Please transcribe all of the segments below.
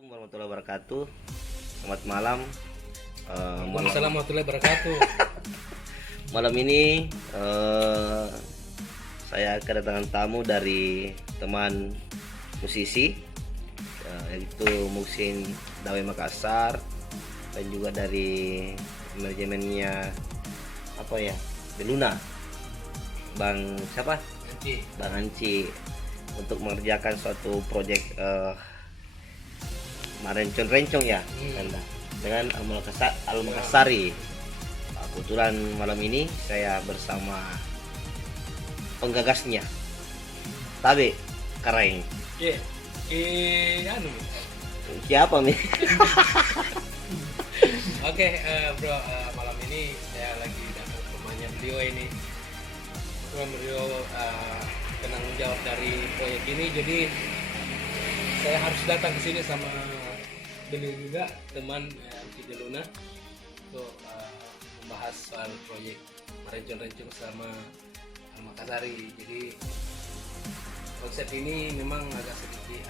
Assalamualaikum warahmatullahi wabarakatuh. Selamat malam. Waalaikumsalam warahmatullahi wabarakatuh. Malam ini saya kedatangan tamu dari teman musisi, yaitu Muhsin Dawei Makassar, dan juga dari manajemennya Beluna, Bang siapa? Nanti Bang Anci, untuk mengerjakan suatu proyek rencong ya, dengan Al Makassari. Kebetulan malam ini saya bersama penggagasnya, Tabe Karaeng. anu. Siapa nih? Oke, bro, malam ini saya lagi datang ke rumahnya beliau ini. Beliau penanggung jawab dari proyek ini, jadi saya harus datang ke sini sama beliau juga, teman Cici Luna, untuk membahas soal proyek rencong-rencong sama Al Makassari. Jadi konsep ini memang agak sedikit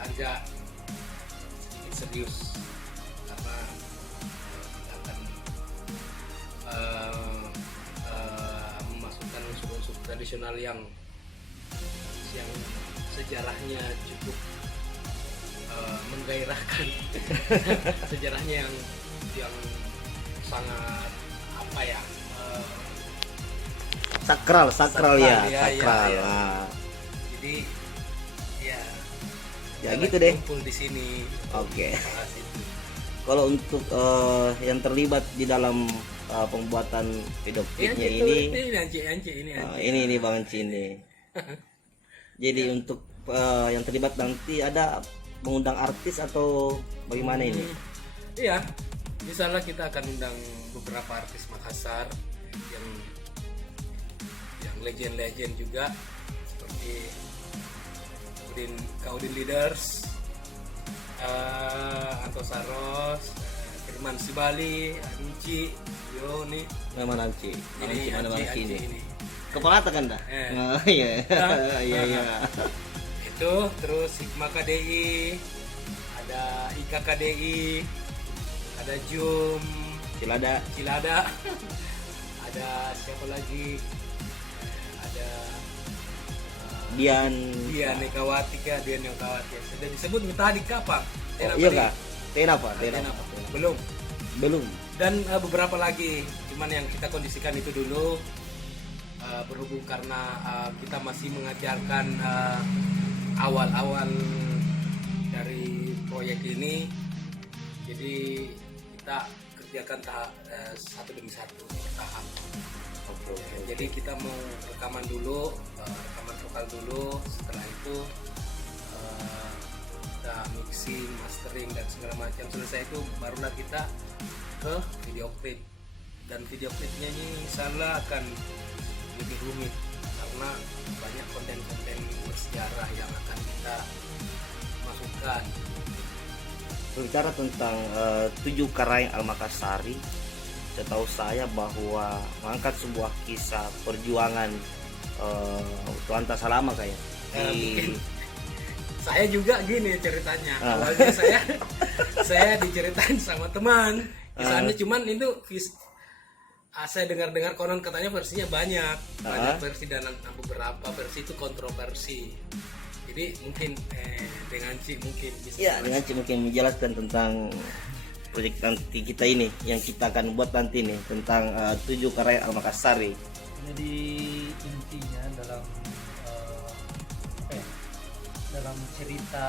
serius, karena kita akan memasukkan unsur-unsur tradisional yang sejarahnya cukup menggairahkan. Sejarahnya yang sangat sakral ya. Ya. Ah. Jadi ya gitu deh. kumpul di sini. Oke. Bahas itu. Kalau untuk yang terlibat di dalam pembuatan video klipnya ini ini Bang Anci ini. Jadi untuk yang terlibat nanti ada mengundang artis atau bagaimana ini? Iya, misalnya kita akan undang beberapa artis Makassar yang legend-legend juga, seperti Kaudin Leaders, Anto Saros, Firman Sibali, Anci, yo nih. Mana Anci? Ini Anci ini. Kepala tekan dah. Oh iya. Iya. Itu terus Hikmah KDI, ada Ika KDI, ada Jum Cilada, ada siapa lagi, ada Dian Nekawati sudah disebut tadi kapan? Iya kak? Tena apa? Belum. Dan beberapa lagi, cuman yang kita kondisikan itu dulu, berhubung karena kita masih mengajarkan awal-awal dari proyek ini, jadi kita kerjakan satu demi satu tahap. Jadi kita mau rekaman dulu, rekaman vokal dulu, setelah itu kita mixing, mastering dan segala macam. Selesai itu barulah kita ke video klip, dan video klipnya ini salah akan lebih rumit karena banyak konten-konten bersejarah yang akan kita masukkan. Berbicara tentang 7 Karaeng Al Makassari, setahu saya bahwa mengangkat sebuah kisah perjuangan Tuan Tasalama kayak Mungkin saya juga gini ceritanya. Awalnya saya diceritain sama teman kisahnya, cuman itu saya dengar konon katanya versinya banyak versi, dan beberapa versi itu kontroversi. Jadi mungkin dengan Ci mungkin bisa. Ya, dengan Ci mungkin menjelaskan tentang proyek nanti kita ini yang kita akan buat nanti nih tentang 7 Karaeng Al Makassari. Jadi intinya dalam cerita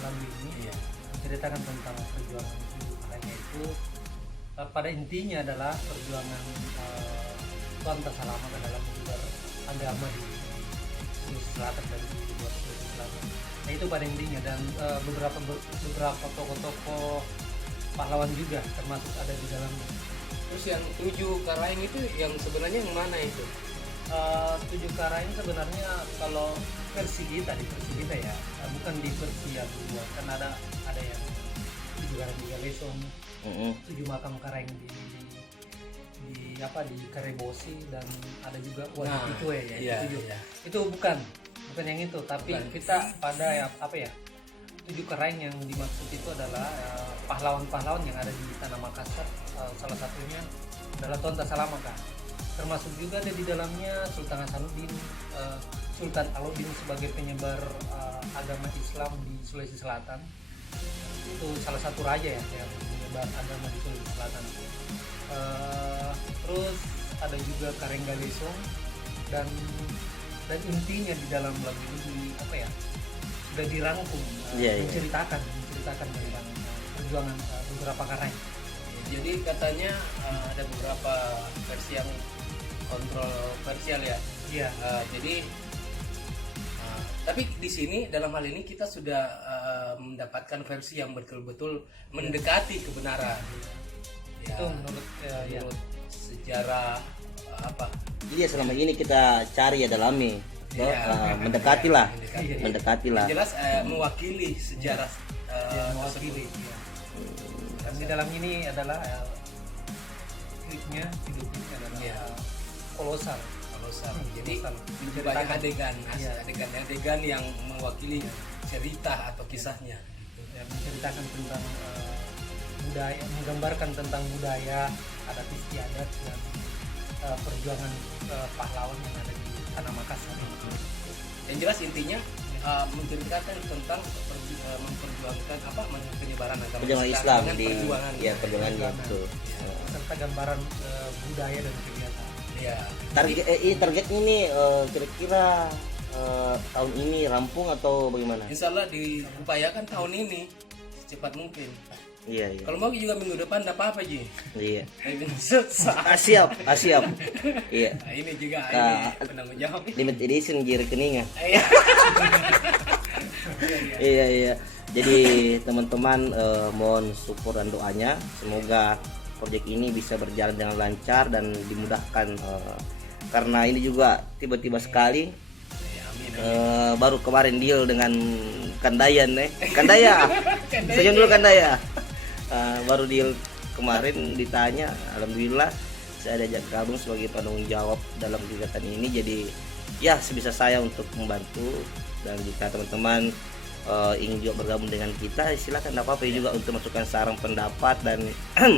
malam ini menceritakan tentang perjuangan 7 Karaeng itu pada intinya adalah perjuangan Tuan Tasalama dalam menyebar agama di Sulawesi Selatan dan di luar Sulawesi Selatan. Nah itu pada intinya, dan beberapa tokoh-tokoh pahlawan juga termasuk ada di dalamnya. Terus yang 7 Karaeng itu yang sebenarnya yang mana itu? 7 Karaeng sebenarnya kalau versi kita ya, bukan di versi yang dibuat, kan ada yang 7 Karaeng di Galesong, 7 makam Karaeng di Karebosi, dan ada juga itu ya. Itu bukan yang itu, tapi kita pada tujuh karaeng yang dimaksud itu adalah pahlawan-pahlawan yang ada di Tanah Makassar. Salah satunya adalah Tonta Salamaka. Termasuk juga ada di dalamnya Sultan Hasanuddin, Sultan Alauddin sebagai penyebar agama Islam di Sulawesi Selatan. Itu salah satu raja ya yang menyebar agama di Sulawesi Selatan. Terus ada juga Kareng Galesong dan intinya di dalam lagu ini apa ya, sudah dirangkum menceritakan tentang perjuangan beberapa kareng. Jadi katanya ada beberapa versi yang kontroversial ya. Iya. Jadi tapi di sini dalam hal ini kita sudah mendapatkan versi yang betul-betul mendekati kebenaran. Ya, itu menurut sejarah apa? Jadi ya selama ini kita cari ya dalami, mendekatilah. Yang jelas mewakili sejarah mewakili. Dan di dalam ini adalah video klipnya adalah kolosal. Jadi banyak adegan yang mewakili cerita atau kisahnya. Ya, menceritakan tentang budaya, menggambarkan tentang budaya, adat istiadat dan perjuangan pahlawan yang ada di Tanah Makassar. Yang jelas intinya menceritakan tentang memperjuangkan penyebaran agama Islam di perjuangannya itu. Serta gambaran budaya dan kegiatan. Ya. Targetnya ini kira-kira tahun ini rampung atau bagaimana? Insya Allah diupayakan tahun ini secepat mungkin. Iya. Kalau mau juga minggu depan enggak apa-apa Ji. Iya. Siap. Iya. Nah, ini juga penanggung jawab. Limited edition di rekeningnya. Iya. Iya. Jadi teman-teman mohon support dan doanya, semoga proyek ini bisa berjalan dengan lancar dan dimudahkan karena ini juga tiba-tiba sekali. Baru kemarin deal dengan Kandayan Kandaya. Senyum dulu Kandaya. Baru deal kemarin, ditanya, alhamdulillah saya diajak gabung sebagai penanggung jawab dalam kegiatan ini. Jadi ya sebisa saya untuk membantu, dan jika teman-teman ingin juga bergabung dengan kita, silakan, tidak apa-apa juga untuk masukkan saran pendapat. Dan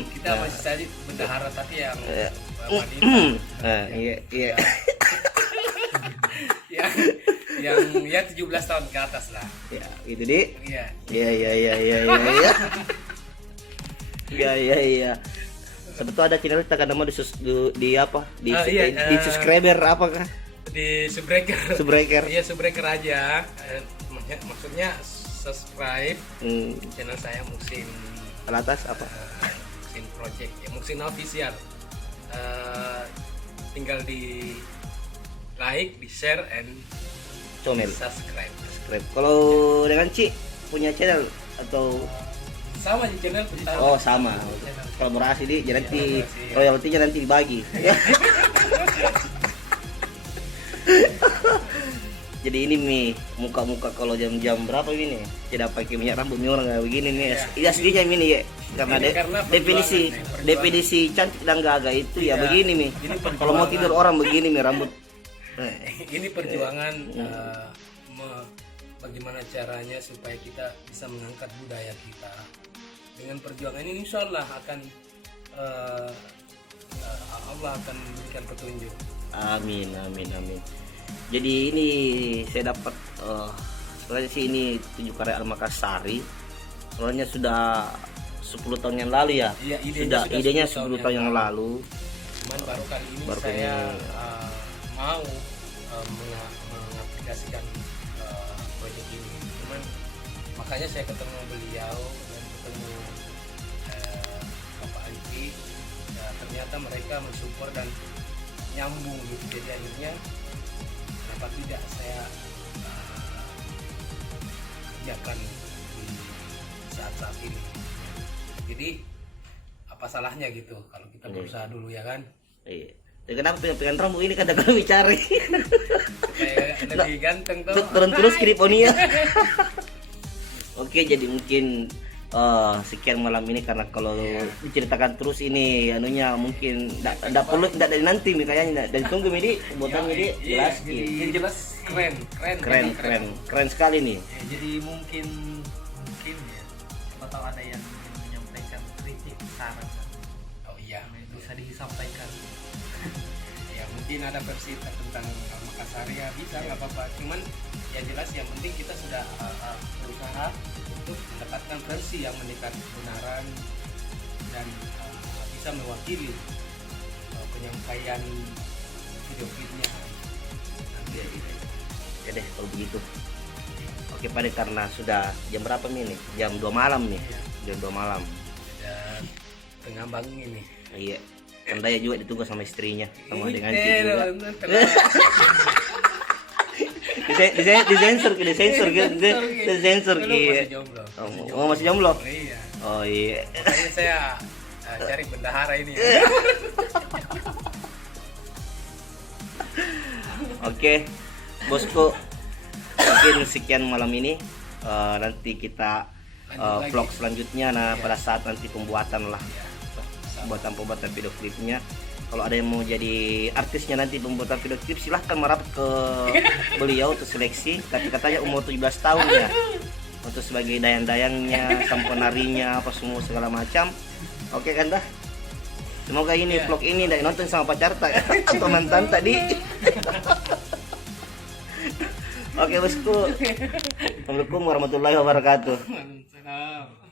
kita masih saja bendahara tapi yang wanita. Iya. yang 17 tahun ke atas lah. Ya, gitu di. Iya. Iya. Sebetulnya ada channel kita kan nama di subscriber apakah? Di Subbreaker. Iya, Subbreaker aja. Maksudnya subscribe channel saya Muksin Alatas apa? Muksin Project ya, Muksin Official. Tinggal di like, di share, and Comel. subscribe. Kalau dengan Ci punya channel atau sama di channel? Oh sama. Kolaborasi di, jadi nanti royaltinya nanti dibagi. Jadi ini nih muka-muka kalau jam-jam berapa ini? Tidak pakai minyak rambut nih orang kayak begini nih. Iya aslinya ini ya. Karena definisi cantik dan gagah itu ya begini nih. Kalau mau tidur orang begini nih rambut. Ini perjuangan bagaimana caranya supaya kita bisa mengangkat budaya kita. Dengan perjuangan ini insya Allah akan Allah akan memberikan petunjuk. Amin. Jadi ini saya dapat sebenarnya sih ini 7 karya Al-Makassari. Sebenarnya sudah 10 tahun yang lalu ya. Iya, idenya 10 tahun yang lalu. Cuman baru kali ini saya mau mengaplikasikan proyek ini. Cuman makanya saya ketemu beliau dan ketemu Bapak Alfi. Ya, ternyata mereka mensupport dan nyambung gitu. Jadi akhirnya kenapa tidak saya kerjakan di saat-saat ini. Jadi apa salahnya gitu kalau kita berusaha dulu ya kan? Iya. Kenapa pengen rambut ini kan kami cari. Supaya lebih ganteng tuh. Turun terus Kriponia. Oke, jadi mungkin sekian malam ini, karena kalau diceritakan terus ini anunya mungkin enggak perlu, enggak dari nanti kayaknya dan tunggu ini buatan ini jelas. Jadi jelas keren Keren sekali nih. Jadi mungkin tim ya. Siapa tahu ada yang menyampaikan kritik, saran, Oh iya, bisa disampaikan. ya mungkin ada versi tentang Makassar ya bisa nggak apa-apa. Cuman yang jelas yang penting kita sudah berusaha untuk mendapatkan versi yang mendekat kebenaran dan bisa mewakili penyampaian video klipnya. Ya deh kalau begitu. Oke Pak De, karena sudah jam berapa nih? Jam 2 malam nih. Iya. Jam 2 malam. Dan tengah bangun ini. Iya. Kan Daya juga ditunggu sama istrinya, sama dengan Ci Eh, juga. telah- Disensor disensor Belum, iya. masih jomblo. Oh, masih jomblo. Iya. Oh iya. Makanya saya cari bendahara ini. Oke, bosku. Mungkin sekian malam ini. Nanti kita Lanjut vlog lagi. selanjutnya. Nah, Iya. pada saat nanti pembuatan lah, pembuatan video klipnya. Kalau ada yang mau jadi artisnya nanti pembuatan video klip, silahkan merapat ke beliau untuk seleksi. Tapi katanya umur 17 tahun ya. Untuk sebagai dayang-dayangnya, samponarinya, apa semua segala macam. Oke kan dah. Semoga ini vlog ini dari nonton sama pacar tak atau mantan tadi. Oke bosku. Assalamualaikum warahmatullahi wabarakatuh. Salam.